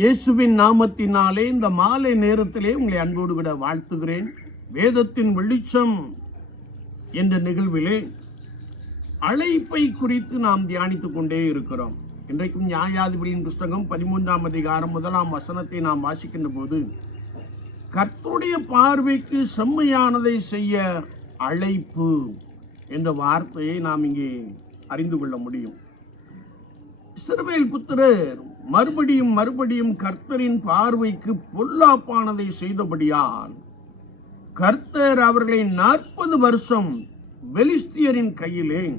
இயேசுவின் நாமத்தினாலே இந்த மாலை நேரத்திலே உங்களை அன்போடு கூட வாழ்த்துகிறேன். வேதத்தின் வெளிச்சம் என்ற நிகழ்விலே அழைப்பை குறித்து நாம் தியானித்துக் கொண்டே இருக்கிறோம். இன்றைக்கும் நியாயாதிபதியின் புஸ்தகம் பதிமூன்றாம் அதிகாரம் முதலாம் வசனத்தை நாம் வாசிக்கின்ற போது கர்த்தருடைய பார்வைக்கு செம்மையானதை செய்ய அழைப்பு என்ற வார்த்தையை நாம் இங்கே அறிந்து கொள்ள முடியும். இஸ்ரவேல் புத்திரர் மறுபடியும் மறுபடியும் கர்த்தரின் பார்வைக்கு பொல்லாப்பானதை செய்தபடியால் கர்த்தர் அவர்களை நாற்பது வருஷம் பெலிஸ்தியரின் கையிலே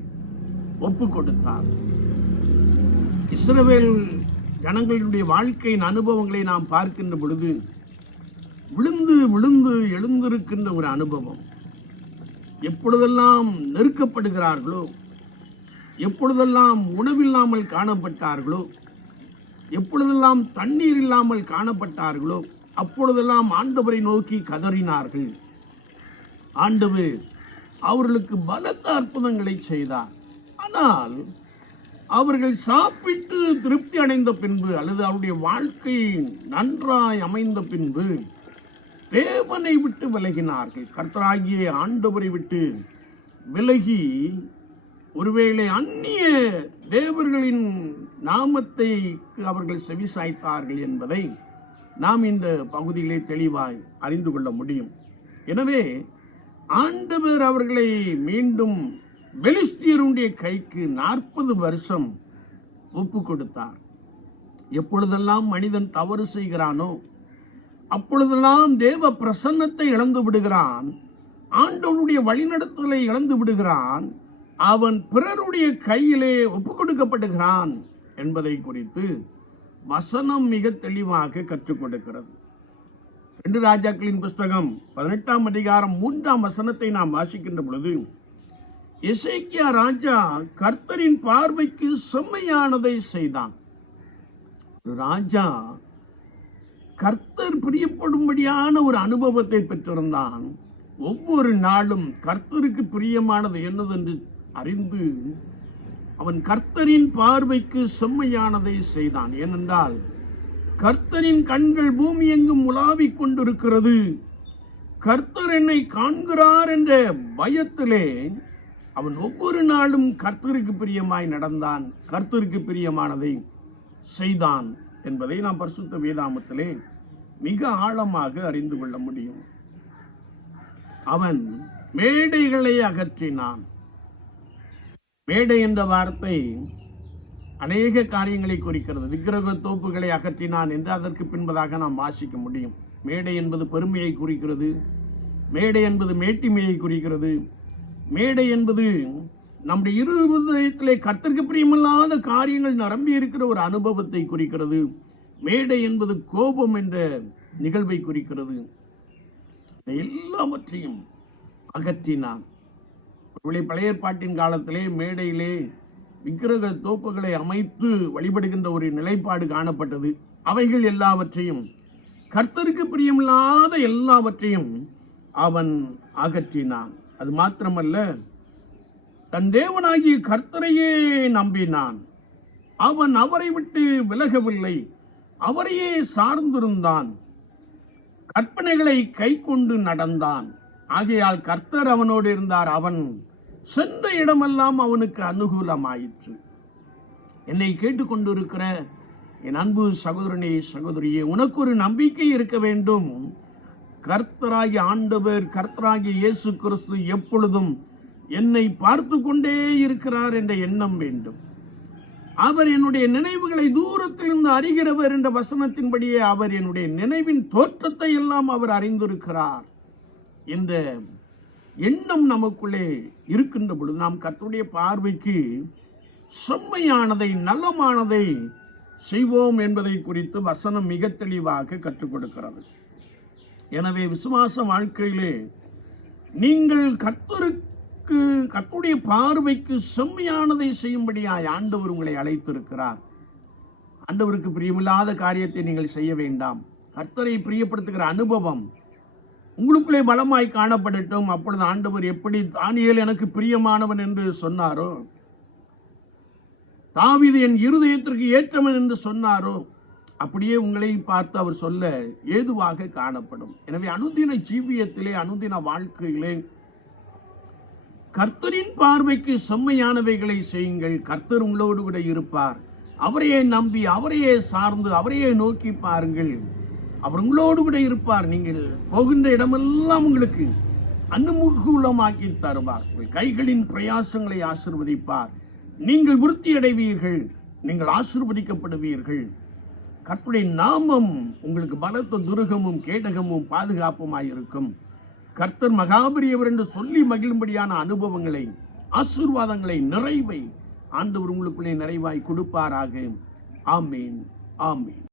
ஒப்பு கொடுத்தார் இஸ்ரவேல் ஜனங்களுடைய வாழ்க்கையின் அனுபவங்களை நாம் பார்க்கின்ற பொழுது விழுந்து விழுந்து எழுந்திருக்கின்ற ஒரு அனுபவம். எப்பொழுதெல்லாம் நெருக்கப்படுகிறார்களோ எப்பொழுதெல்லாம் உணவில்லாமல் காணப்பட்டார்களோ எப்பொழுதெல்லாம் தண்ணீர் இல்லாமல் காணப்பட்டார்களோ அப்பொழுதெல்லாம் ஆண்டவரை நோக்கி கதறினார்கள். ஆண்டவர் அவர்களுக்கு பலத்த அற்புதங்களை செய்தார். ஆனால் அவர்கள் சாப்பிட்டு திருப்தி அடைந்த பின்பு அல்லது அவருடைய வாழ்க்கை நன்றாய் அமைந்த பின்பு தேவனை விட்டு விலகினார்கள். கர்த்தராகிய ஆண்டவரை விட்டு விலகி ஒருவேளை அந்நிய தேவர்களின் நாமத்தை அவர்கள் செவிசாய்த்தார்கள் என்பதை நாம் இந்த பகுதியிலே தெளிவாய் அறிந்து கொள்ள முடியும். எனவே ஆண்டவர் அவர்களை மீண்டும் பெலிஸ்தியருடைய கைக்கு நாற்பது வருஷம் ஒப்பு கொடுத்தார் எப்பொழுதெல்லாம் மனிதன் தவறு செய்கிறானோ அப்பொழுதெல்லாம் தேவ பிரசன்னத்தை இழந்து விடுகிறான் ஆண்டவருடைய வழிநடத்தலை இழந்து விடுகிறான் அவன் பிறருடைய கையிலே ஒப்பு கொடுக்கப்படுகிறான் என்பதை குறித்து வசனம் மிக தெளிவாக கற்றுக் கொடுக்கிறது. ரெண்டு ராஜாக்களின் புஸ்தகம் பதினெட்டாம் அதிகாரம் மூன்றாம் வசனத்தை நாம் வாசிக்கின்ற பொழுது இசைக்கியா ராஜா கர்த்தரின் பார்வைக்கு செம்மையானதை செய்தான். ராஜா கர்த்தர் பிரியப்படும்படியான ஒரு அனுபவத்தை பெற்றிருந்தான். ஒவ்வொரு நாளும் கர்த்தருக்கு பிரியமானது என்னதென்று அறிந்து அவன் கர்த்தரின் பார்வைக்கு செம்மையானதை செய்தான். ஏனென்றால் கர்த்தரின் கண்கள் பூமி எங்கும் உலாவிக் கொண்டிருக்கிறது. கர்த்தர் என்னை காண்கிறார் என்ற பயத்திலே அவன் ஒவ்வொரு நாளும் கர்த்தருக்கு பிரியமாய் நடந்தான் கர்த்தருக்கு பிரியமானதை செய்தான் என்பதை நாம் பரிசுத்த வேதாமத்திலே மிக ஆழமாக அறிந்து கொள்ள முடியும். அவன் மேடைகளை அகற்றினான். மேடை என்ற வார்த்தை அநேக காரியங்களை குறிக்கிறது. விக்கிரக தோப்புகளை அகற்றினான் என்று அதற்கு பின்பதாக நாம் வாசிக்க முடியும். மேடை என்பது பெருமையை குறிக்கிறது. மேடை என்பது மேட்டிமையை குறிக்கிறது. மேடை என்பது நம்முடைய இரு இருதயத்திலே கர்த்தருக்கு பிரியமில்லாத காரியங்கள் நிரம்பி இருக்கிற ஒரு அனுபவத்தை குறிக்கிறது. மேடை என்பது கோபம் என்ற நிகழ்வை குறிக்கிறது. எல்லாவற்றையும் அகற்றினான். இவளை பழைய ஏற்பாட்டின் காலத்திலே மேடையிலே விக்கிரக தோப்புகளை அமைத்து வழிபடுகின்ற ஒரு நிலைப்பாடு காணப்பட்டது. அவைகள் எல்லாவற்றையும் கர்த்தருக்கு பிரியமில்லாத எல்லாவற்றையும் அவன் அகற்றினான். அது மாத்திரமல்ல தன் தேவனாகிய கர்த்தரையே நம்பினான். அவன் அவரை விட்டு விலகவில்லை அவரையே சார்ந்திருந்தான். கற்பனைகளை கை கொண்டு நடந்தான். ஆகையால் கர்த்தர் அவனோடு இருந்தார். அவன் சென்ற இடமெல்லாம் அவனுக்கு அனுகூலமாயிற்று. என்னை கேட்டுக்கொண்டிருக்கிற என் அன்பு சகோதரனே சகோதரியே உனக்கு ஒரு நம்பிக்கை இருக்க வேண்டும். கர்த்தராகி ஆண்டவர் கர்த்தராகி இயேசு கிறிஸ்து எப்பொழுதும் என்னை பார்த்து கொண்டே இருக்கிறார் என்ற எண்ணம் வேண்டும். அவர் என்னுடைய நினைவுகளை தூரத்திலிருந்து அறிகிறவர் என்ற வசனத்தின்படியே அவர் என்னுடைய நினைவின் தோற்றத்தை எல்லாம் அவர் அறிந்திருக்கிறார். என்ற எண்ணம் நமக்குள்ளே இருக்கின்ற பொழுது நாம் கத்துடைய பார்வைக்கு செம்மையானதை நலமானதை செய்வோம் என்பதை குறித்து வசனம் மிக தெளிவாக கற்றுக் கொடுக்கிறது. எனவே விசுவாச வாழ்க்கையிலே நீங்கள் கர்த்தருக்கு கர்த்தருடைய பார்வைக்கு செம்மையானதை செய்யும்படியாய் ஆண்டவர் உங்களை அழைத்திருக்கிறார். ஆண்டவருக்கு பிரியமில்லாத காரியத்தை நீங்கள் செய்ய வேண்டாம். கர்த்தரை பிரியப்படுத்துகிற அனுபவம் உங்களுக்குள்ளே பலமாய் காணப்படட்டும். அப்பொழுது ஆண்டவர் எப்படி தானியல் எனக்கு பிரியமானவன் என்று சொன்னாரோ தாவிது என் இருதயத்திற்கு ஏற்றவன் என்று சொன்னாரோ அப்படியே உங்களை பார்த்து அவர் சொல்ல ஏதுவாக காணப்படும். எனவே அனுதின ஜீவியத்திலே அனுதின வாழ்க்கையிலே கர்த்தரின் பார்வைக்கு செம்மையானவைகளை செய்யுங்கள். கர்த்தர் உங்களோடு கூட இருப்பார். அவரையே நம்பி அவரையே சார்ந்து அவரையே நோக்கி பாருங்கள். அவர் உங்களோடு கூட இருப்பார். நீங்கள் போகின்ற இடமெல்லாம் உங்களுக்கு அனுமுகூலமாக்கி தருவார். உங்கள் கைகளின் பிரயாசங்களை ஆசிர்வதிப்பார். நீங்கள் விருத்தி அடைவீர்கள் நீங்கள் ஆசிர்வதிக்கப்படுவீர்கள். கற்புடைய நாமம் உங்களுக்கு பலத்த துருகமும் கேடகமும் பாதுகாப்புமாயிருக்கும் கர்த்தர் மகாபரியவர் என்று சொல்லி மகிழும்படியான அனுபவங்களை ஆசீர்வாதங்களை நிறைவை ஆண்டவர் உங்களுக்குள்ளே நிறைவாய் கொடுப்பாராக. ஆமீன். ஆமீன்.